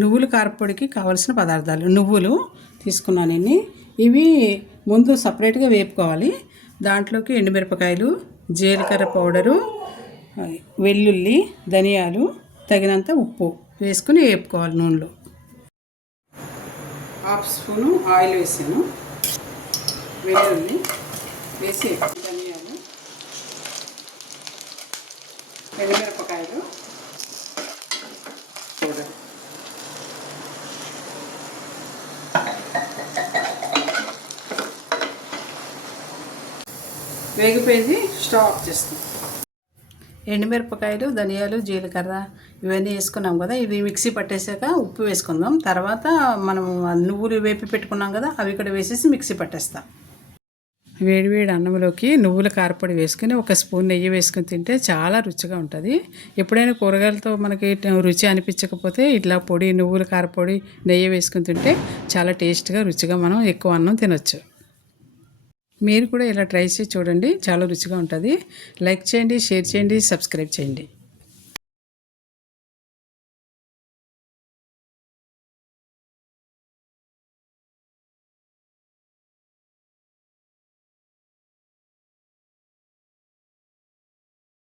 నువ్వుల కారపొడికి కావలసిన పదార్థాలు నువ్వులు తీసుకున్నాను. ఇవి ముందు సపరేట్గా వేపుకోవాలి. దాంట్లోకి ఎండుమిరపకాయలు, జీలకర్ర పౌడరు, వెల్లుల్లి, ధనియాలు, తగినంత ఉప్పు వేసుకుని వేపుకోవాలి. నూనెలో 1/2 స్పూను ఆయిల్ వేసాను. వెల్లుల్లి వేసి, ధనియాలు, ఎండుమిరపకాయలు పౌడర్ వేగిపోయింది. స్టవ్ ఆఫ్ చేస్తాం. ఎండుమిరపకాయలు, ధనియాలు, జీలకర్ర ఇవన్నీ వేసుకున్నాం కదా. ఇవి మిక్సీ పట్టేసాక ఉప్పు వేసుకుందాం. తర్వాత మనం నువ్వులు వేపి పెట్టుకున్నాం కదా, అవి కూడా వేసేసి మిక్సీ పట్టేస్తాం. వేడివేడి అన్నంలోకి నువ్వుల కారపొడి వేసుకుని 1 స్పూన్ నెయ్యి వేసుకుని తింటే చాలా రుచిగా ఉంటుంది. ఎప్పుడైనా కూరగాయలతో మనకి రుచి అనిపించకపోతే ఇట్లా పొడి నువ్వుల కారపొడి నెయ్యి వేసుకుని తింటే చాలా టేస్ట్గా రుచిగా మనం ఎక్కువ అన్నం తినొచ్చు. మీరు కూడా ఇలా ట్రై చేసి చూడండి, చాలా రుచిగా ఉంటుంది. లైక్ చేయండి, షేర్ చేయండి, సబ్స్క్రైబ్ చేయండి.